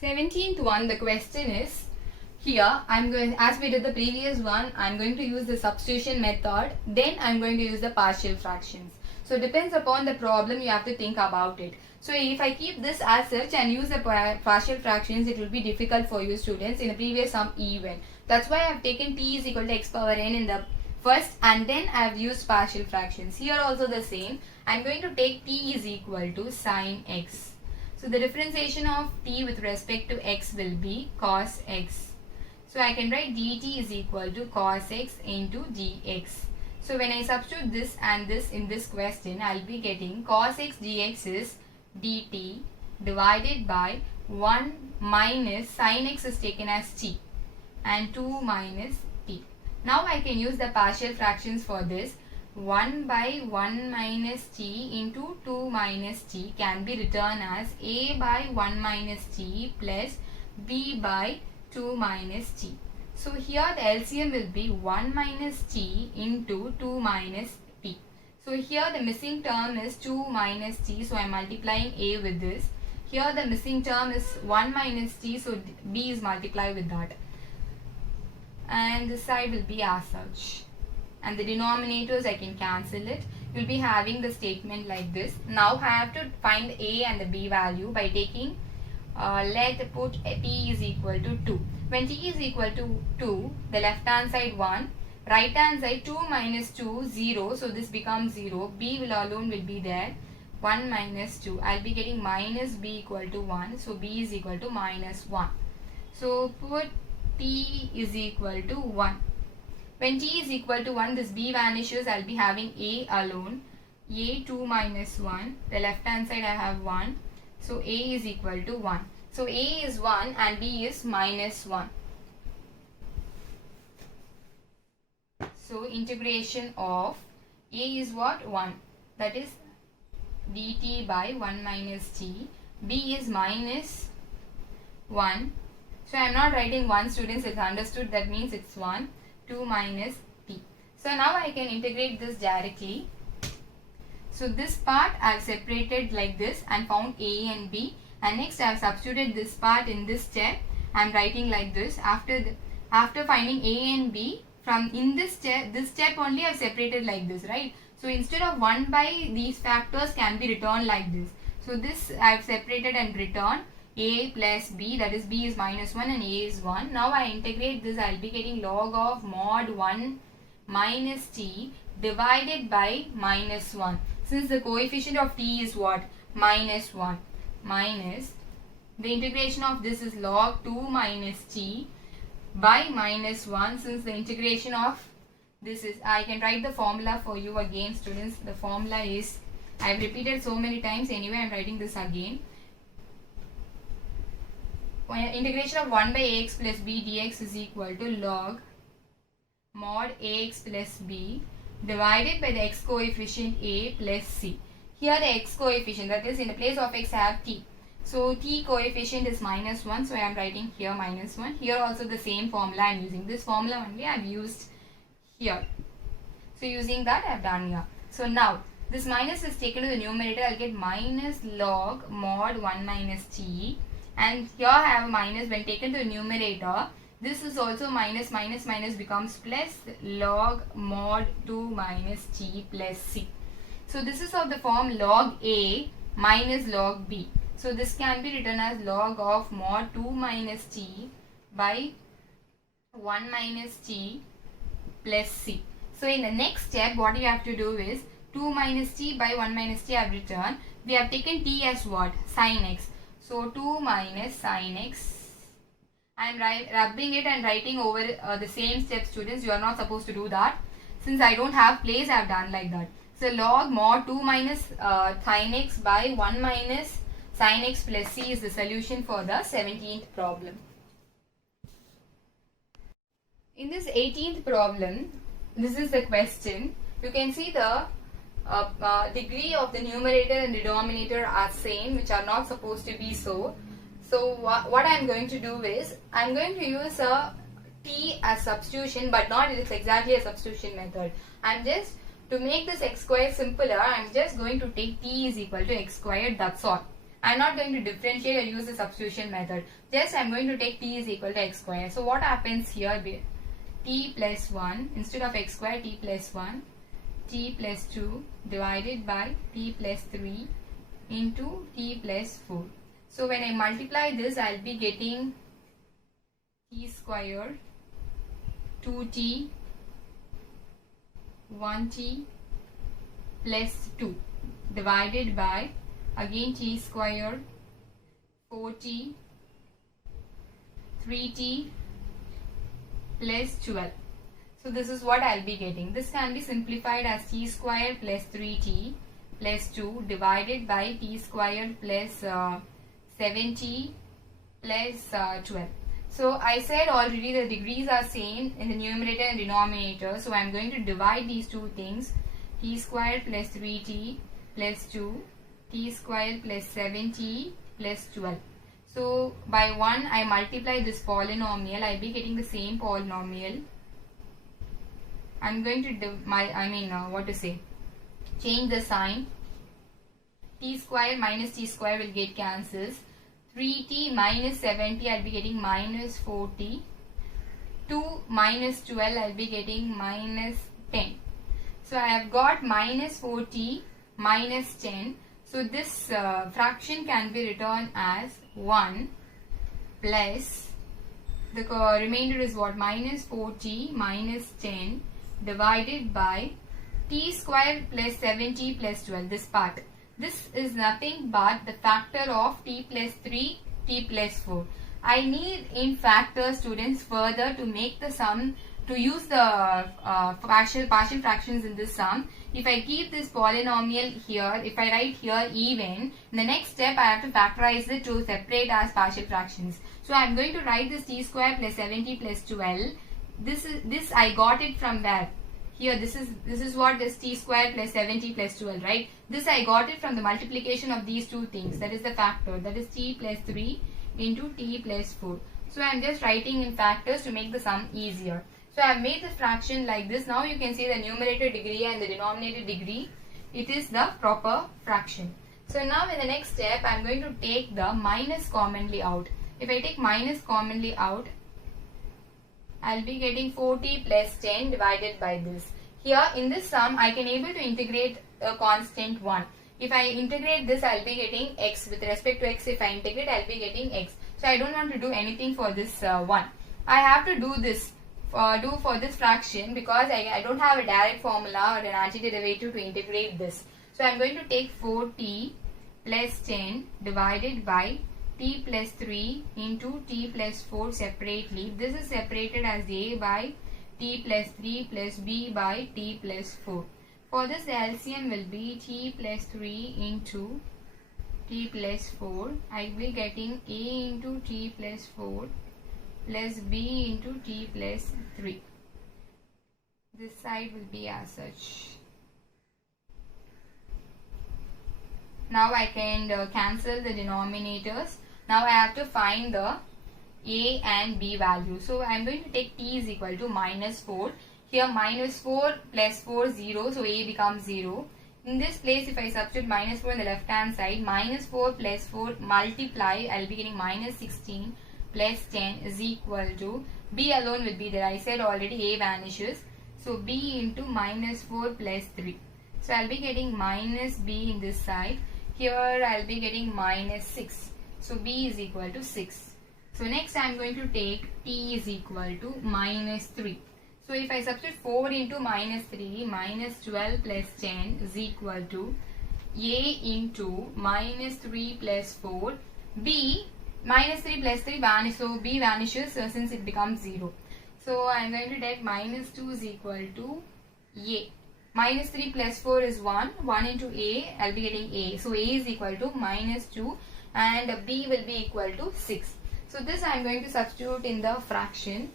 17th one, the question is, here I'm going, as we did the previous one, I'm going to use the substitution method, then I'm going to use the partial fractions. So it depends upon the problem, you have to think about it. So if I keep this as such and use the partial fractions, it will be difficult for you students. In the previous sum even, that's why I have taken t is equal to x power n in the first, and then I have used partial fractions. Here also the same, I'm going to take t is equal to sine x. So the differentiation of t with respect to x will be cos x. So I can write dt is equal to cos x into dx. So when I substitute this and this in this question, I'll be getting cos x dx is dt divided by 1 minus sin x is taken as t and 2 minus t. Now I can use the partial fractions for this. 1 by 1 minus t into 2 minus t can be written as a by 1 minus t plus b by 2 minus t. So here the LCM will be 1 minus t into 2 minus t. So here the missing term is 2 minus t, so I am multiplying a with this. Here the missing term is 1 minus t, so b is multiplied with that. And this side will be as such. And the denominators I can cancel it. You'll be having the statement like this. Now I have to find a and the b value by taking let put t is equal to 2. When t is equal to 2, the left hand side 1, right hand side 2 minus 2 0, so this becomes 0. B will alone will be there, 1 minus 2. I'll be getting minus b equal to 1, so b is equal to minus 1. So put t is equal to 1. When t is equal to 1, this b vanishes. I'll be having a alone. A 2 minus 1. The left hand side I have 1. So a is equal to 1. So a is 1 and b is minus 1. So integration of a is what? 1. That is dt by 1 minus t. B is minus 1. So I am not writing 1, students. It's understood. That means it's 1. 2 minus p. So now I can integrate this directly. So this part I have separated like this and found a and b, and next I have substituted this part in this step. I am writing like this. After finding a and b, from in this step only I have separated like this, right? So instead of 1 by these factors can be written like this. So this I have separated and written a plus b, that is b is minus 1 and a is 1. Now I integrate this, I will be getting log of mod 1 minus t divided by minus 1. Since the coefficient of t is what? Minus 1. Minus, the integration of this is log 2 minus t by minus 1. Since the integration of this is, I can write the formula for you again, students. The formula is, I have repeated so many times, anyway I am writing this again. Integration of 1 by ax plus b dx is equal to log mod ax plus b divided by the x coefficient a plus c. Here the x coefficient, that is in the place of x I have t. So t coefficient is minus 1, so I am writing here minus 1. Here also the same formula I am using. This formula only I have used here. So using that I have done here. So now this minus is taken to the numerator. I will get minus log mod 1 minus t. And here I have a minus when taken to the numerator. This is also minus, minus, minus becomes plus log mod 2 minus t plus c. So this is of the form log a minus log b. So this can be written as log of mod 2 minus t by 1 minus t plus c. So in the next step, what you have to do is 2 minus t by 1 minus t I have written. We have taken t as what? Sin x. So 2 minus sin x. I am rubbing it and writing over the same step, students. You are not supposed to do that. Since I don't have place, I have done like that. So log mod 2 minus sin x by 1 minus sin x plus c is the solution for the 17th problem. In this 18th problem, this is the question. You can see the degree of the numerator and denominator are same, which are not supposed to be so. So what I am going to do is, I am going to use a t as substitution, but not it is exactly a substitution method. I am just, to make this x squared simpler, I am just going to take t is equal to x squared, that's all. I'm not going to differentiate or use the substitution method. Just I'm going to take t is equal to x square. So what happens here? T plus 1 instead of x square, t plus 1, t plus 2 divided by t plus 3 into t plus 4. So when I multiply this, I'll be getting t squared 2t 1t plus 2 divided by again t squared 4t 3t plus 12. So this is what I'll be getting. This can be simplified as t squared plus 3t plus 2 divided by t squared plus 7t plus 12. So I said already the degrees are same in the numerator and denominator. So I am going to divide these two things. T squared plus 3t plus 2, t squared plus 7t plus 12. So by 1 I multiply this polynomial. I will be getting the same polynomial. I am going to change the sign. T square minus t square will get cancels. 3t minus 7t I will be getting minus 4t. 2 minus 12 I will be getting minus 10. So I have got minus 4t minus 10. So this fraction can be written as 1 plus the remainder is what? Minus 4t minus 10 divided by t square plus 7t plus 12. This part. This is nothing but the factor of t plus 3, t plus 4. I need in factor, students, further to make the sum, to use the partial fractions in this sum. If I keep this polynomial here, if I write here even, in the next step I have to factorize it to separate as partial fractions. So I am going to write this t square plus 7t plus 12. This I got it from where? Here this is what is t square plus 7t plus 12, right? This I got it from the multiplication of these two things. That is the factor. That is t plus 3 into t plus 4. So I am just writing in factors to make the sum easier. So I have made the fraction like this. Now you can see the numerator degree and the denominator degree. It is the proper fraction. So now in the next step I am going to take the minus commonly out. If I take minus commonly out, I'll be getting 4t plus 10 divided by this. Here in this sum, I can able to integrate a constant 1. If I integrate this, I'll be getting x. With respect to x, if I integrate, I'll be getting x. So I don't want to do anything for this 1. I have to do this for this fraction because I don't have a direct formula or an antiderivative to integrate this. So I'm going to take 4t plus 10 divided by t plus 3 into t plus 4 separately. This is separated as a by t plus 3 plus b by t plus 4. For this the LCM will be t plus 3 into t plus 4. I will be getting a into t plus 4 plus b into t plus 3. This side will be as such. Now I can cancel the denominators. Now I have to find the a and b value. So I am going to take t is equal to minus 4. Here minus 4 plus 4 0. So a becomes 0. In this place if I substitute minus 4 on the left hand side, minus 4 plus 4 multiply, I will be getting minus 16 plus 10 is equal to, b alone will be there. I said already a vanishes. So b into minus 4 plus 3. So I will be getting minus b in this side. Here I will be getting minus 6. So b is equal to 6. So next I am going to take t is equal to minus 3. So if I substitute 4 into minus 3, minus 12 plus 10 is equal to a into minus 3 plus 4. B, minus 3 plus 3 vanishes. So b vanishes since it becomes 0. So I am going to take minus 2 is equal to a. Minus 3 plus 4 is 1. 1 into a, I will be getting a. So a is equal to minus 2 and b will be equal to 6. So this I am going to substitute in the fraction.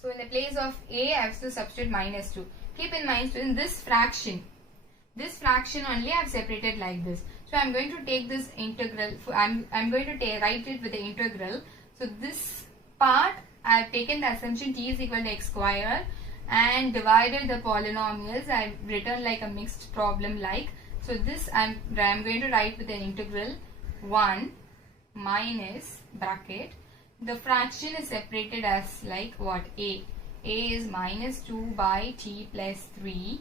So in the place of a, I have to substitute minus 2. Keep in mind, in this fraction only I have separated like this. So I am going to take this integral. I am going to write it with the integral. So this part I have taken the assumption t is equal to x square and divided the polynomials. I've written like a mixed problem like. So this I'm going to write with an integral 1 minus bracket. The fraction is separated as like what? A is minus 2 by t plus 3.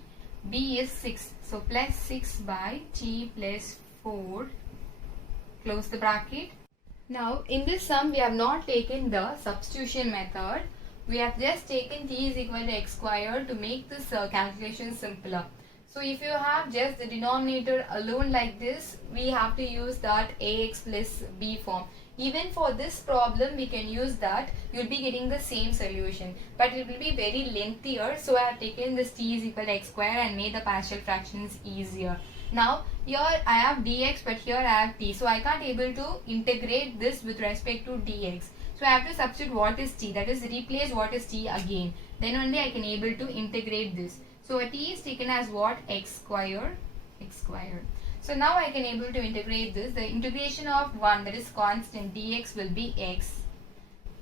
B is 6. So plus 6 by t plus 4. Close the bracket. Now in this sum we have not taken the substitution method. We have just taken t is equal to x squared to make this calculation simpler. So if you have just the denominator alone like this, we have to use that ax plus b form. Even for this problem we can use that. You'll be getting the same solution, but it will be very lengthier. So I have taken this t is equal to x square and made the partial fractions easier. Now here I have dx, but here I have t, so I can't able to integrate this with respect to dx. So I have to substitute what is t, that is replace what is t again. Then only I can able to integrate this. So a t is taken as what? X squared. So now I can able to integrate this. The integration of 1, that is constant, dx will be x.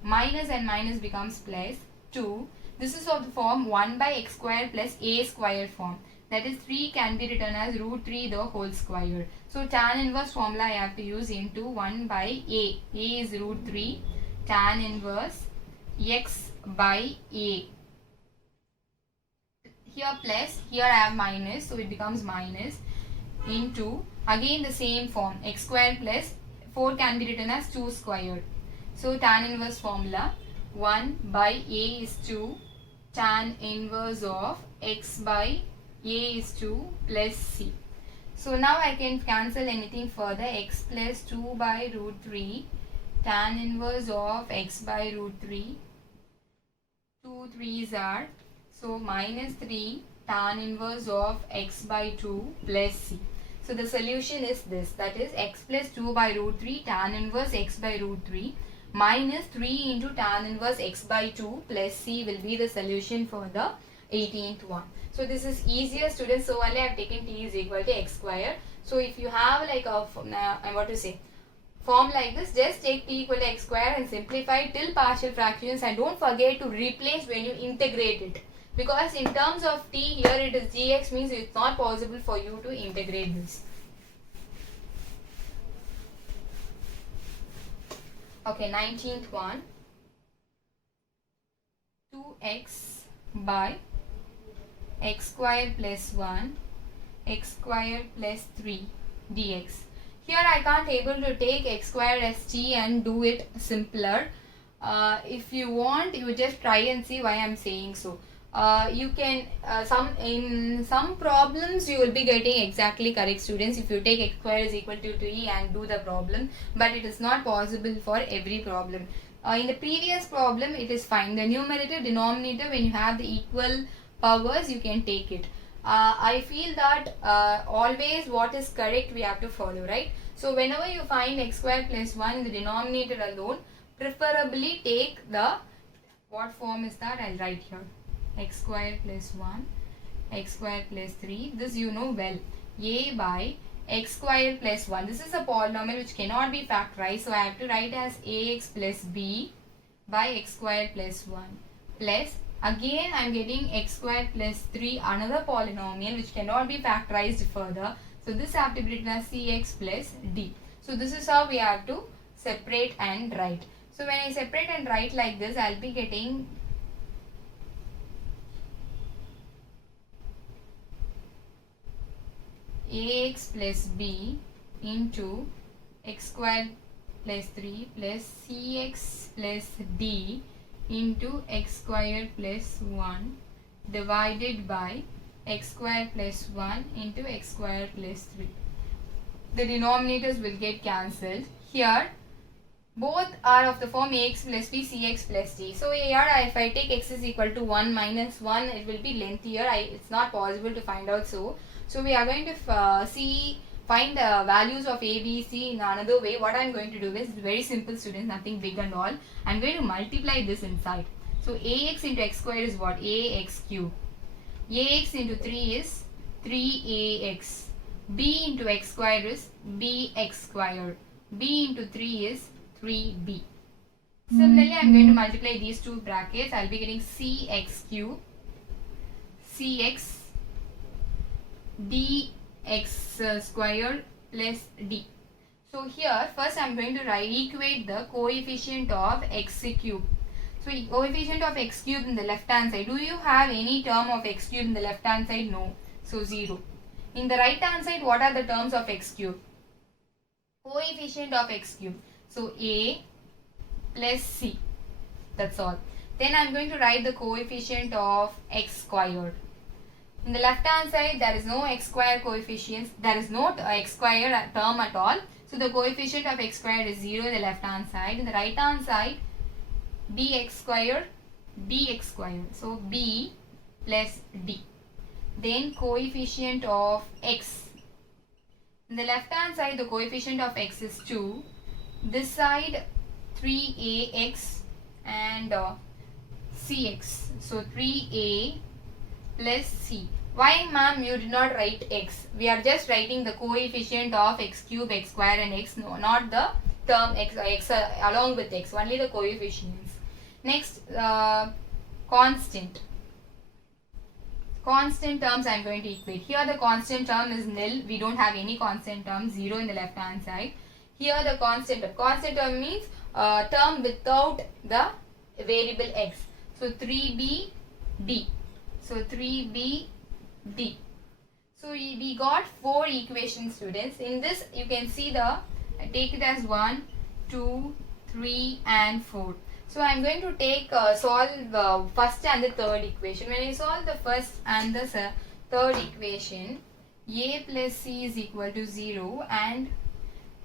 Minus and minus becomes plus 2. This is of the form 1 by x squared plus a squared form. That is 3 can be written as root 3 the whole square. So tan inverse formula I have to use into 1 by a. A is root 3. Tan inverse x by a. Here plus, here I have minus, so it becomes minus into again the same form, x squared plus 4 can be written as 2 squared. So tan inverse formula 1 by a is 2, tan inverse of x by a is 2 plus c. So now I can cancel anything further. X plus 2 by root 3, tan inverse of x by root 3, 2 3's are, so minus 3 tan inverse of x by 2 plus c. So the solution is this, that is x plus 2 by root 3 tan inverse x by root 3 minus 3 into tan inverse x by 2 plus c will be the solution for the 18th one. So this is easier, students. So only I have taken t is equal to x squared. So if you have like a form like this, just take t equal to x squared and simplify till partial fractions, and don't forget to replace when you integrate it, because in terms of t here it is dx, means it's not possible for you to integrate this. Okay, 19th one, 2x by x squared plus 1 x squared plus 3 dx. Here I can't able to take x squared as t and do it simpler. If you want, you just try and see why I am saying so. You can in some problems you will be getting exactly correct, students, if you take x squared is equal to 3 and do the problem, but it is not possible for every problem. In the previous problem it is fine. The numerator denominator, when you have the equal powers, you can take it. I feel that always what is correct we have to follow, right? So whenever you find x squared plus 1 in the denominator alone, preferably take the, what form is that? I'll write here, x squared plus 1 x squared plus 3. This you know well, a by x squared plus 1. This is a polynomial which cannot be factorized, so I have to write as ax plus b by x squared plus 1 plus, again I am getting x squared plus 3, another polynomial which cannot be factorized further. So this have to be written as cx plus d. So this is how we have to separate and write. So when I separate and write like this, I will be getting ax plus b into x squared plus 3 plus cx plus d into x squared plus 1 divided by x squared plus 1 into x squared plus 3. The denominators will get cancelled. Here both are of the form ax plus b cx plus d. So here if I take x is equal to 1 minus 1, it will be lengthier. It's not possible to find out. So we are going to find the values of a, b, c in another way. What I am going to do is very simple, students, nothing big and all. I am going to multiply this inside. So ax into x squared is what? Ax cube. Ax into 3 is 3ax. B into x squared is bx squared. B into 3 is 3b. Similarly, I am going to multiply these two brackets. I will be getting cx cube cx dx squared plus d. So here first I am going to equate the coefficient of x cube. So coefficient of x cube in the left hand side. Do you have any term of x cube in the left hand side? No. So 0. In the right hand side, what are the terms of x cube? Coefficient of x cube. So a plus c. That's all. Then I am going to write the coefficient of x squared. In the left hand side, there is no x square coefficients. There is no x square term at all. So the coefficient of x squared is 0 in the left hand side. In the right hand side, dx squared, dx squared. So b plus d. Then coefficient of x. In the left hand side, the coefficient of x is 2. This side 3ax and cx. So 3a plus c. Why, ma'am, you did not write x? We are just writing the coefficient of x cube, x square and x. No, not the term x along with x. Only the coefficients. Next, constant. Constant terms I am going to equate. Here the constant term is nil. We don't have any constant term. 0 in the left hand side. Here the constant term means term without the variable x. So 3b d. So 3b d. So we got 4 equations, students. In this you can see take it as 1, 2, 3 and 4. So I am going to solve first and the third equation. When I solve the first and the third equation, a plus c is equal to 0 and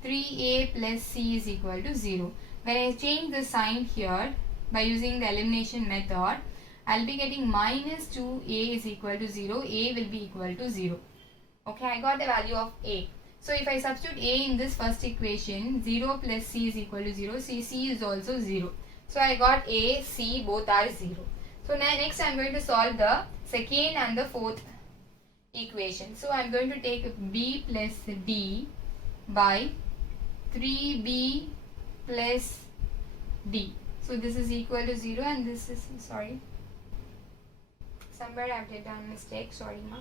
3a plus c is equal to 0. When I change the sign here by using the elimination method, I will be getting minus 2a is equal to 0. A will be equal to 0. Okay, I got the value of a. So if I substitute a in this first equation, 0 plus c is equal to 0. C is also 0. So I got a, c, both are 0. So now next I am going to solve the second and the fourth equation. So I am going to take b plus d by 3b plus d. So this is equal to 0 and this is, sorry, somewhere I have done mistake, sorry ma.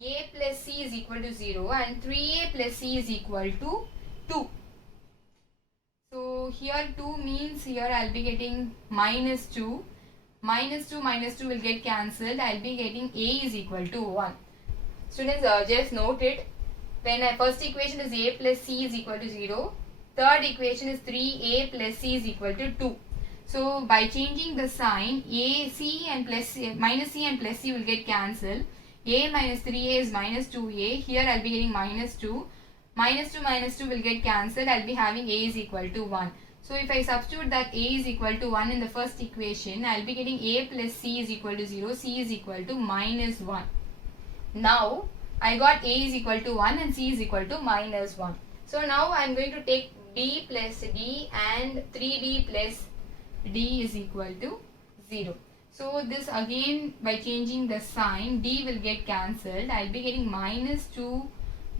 A plus c is equal to 0 and 3a plus c is equal to 2. So here 2 means here I will be getting minus 2. Minus 2 will get cancelled. I will be getting a is equal to 1. Students, just note it. When first equation is a plus c is equal to 0. Third equation is 3a plus c is equal to 2. So by changing the sign, minus c and plus c will get cancelled. A minus 3a is minus 2a. Here I will be getting minus 2. Minus 2 will get cancelled. I will be having a is equal to 1. So if I substitute that a is equal to 1 in the first equation, I will be getting a plus c is equal to 0. C is equal to minus 1. Now I got a is equal to 1 and c is equal to minus 1. So now I am going to take b plus d and 3b plus d is equal to 0. So this again by changing the sign, d will get cancelled. I will be getting minus 2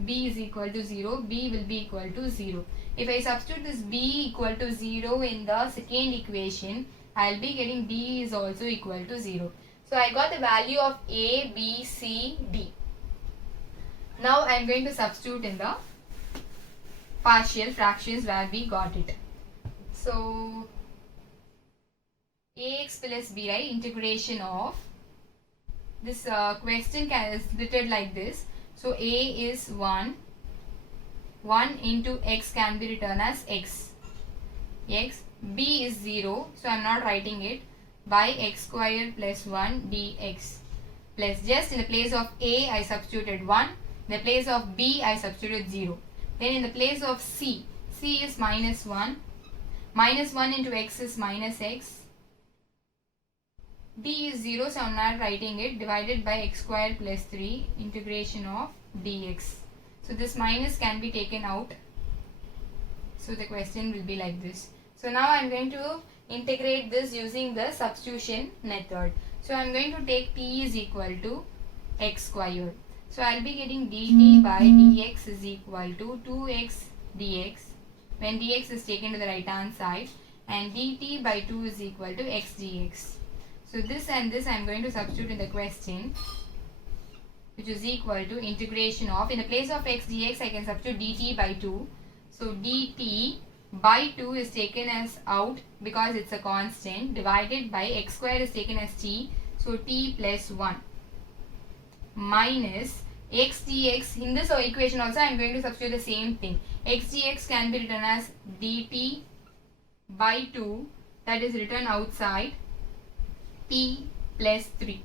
b is equal to 0, b will be equal to 0. If I substitute this b equal to 0 in the second equation, I will be getting d is also equal to 0. So I got the value of a, b, c, d. Now I am going to substitute in the partial fractions where we got it. So ax plus by integration of this question is written like this. So a is 1 into x can be written as x, b is 0, so I am not writing it, by x squared plus 1 dx, plus just in the place of a I substituted 1, in the place of b I substituted 0, then in the place of c is minus 1, minus 1 into x is minus x, d is 0, so I am not writing it, divided by x squared plus 3 integration of dx. So this minus can be taken out. So the question will be like this. So now I am going to integrate this using the substitution method. So I am going to take t is equal to x squared. So I will be getting dt by dx is equal to 2x dx when dx is taken to the right hand side, and dt by 2 is equal to x dx. So this and this I am going to substitute in the question, which is equal to integration of, in the place of x dx I can substitute dt by 2. So dt by 2 is taken as out because it's a constant, divided by x square is taken as t, so t plus 1 minus x dx. In this equation also I am going to substitute the same thing. X dx can be written as dt by 2, that is written outside, t plus 3.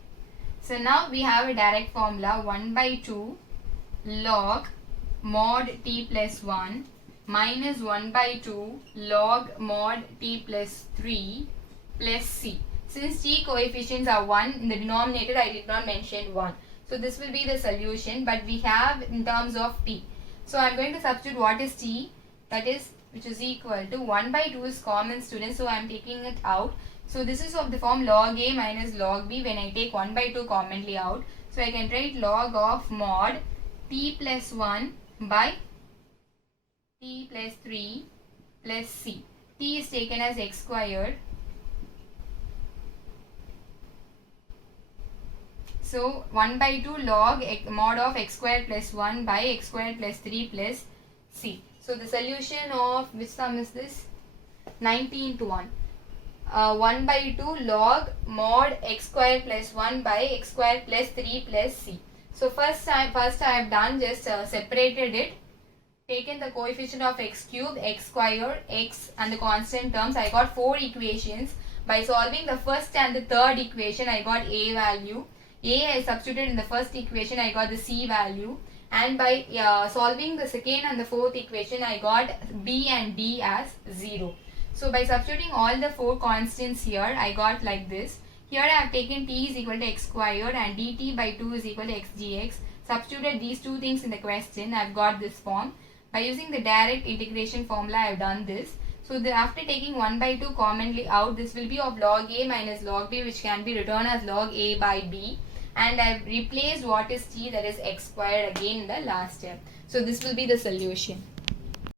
So now we have a direct formula, 1 by 2 log mod t plus 1 minus 1 by 2 log mod t plus 3 plus c. Since t coefficients are 1 in the denominator, I did not mention 1. So this will be the solution, but we have in terms of t. So I am going to substitute what is t, that is, which is equal to 1 by 2 is common, students, so I am taking it out. So this is of the form log a minus log b when I take 1 by 2 commonly out. So I can write log of mod t plus 1 by t plus 3 plus c. T is taken as x squared. So 1 by 2 log mod of x squared plus 1 by x squared plus 3 plus c. So the solution of which sum is this? 19 to 1. 1 by 2 log mod x squared plus 1 by x squared plus 3 plus c. So first I have done just separated it, taken the coefficient of x cube, x square, x and the constant terms. I got 4 equations. By solving the first and the third equation, I got a value. A I substituted in the first equation, I got the c value. And by solving the second and the fourth equation, I got b and d as 0. So by substituting all the 4 constants here, I got like this. Here I have taken t is equal to x squared and dt by 2 is equal to x dx. Substituted these two things in the question, I have got this form. By using the direct integration formula, I have done this. So after taking 1 by 2 commonly out, this will be of log a minus log b, which can be written as log a by b. And I have replaced what is t, that is x squared, again in the last step. So this will be the solution.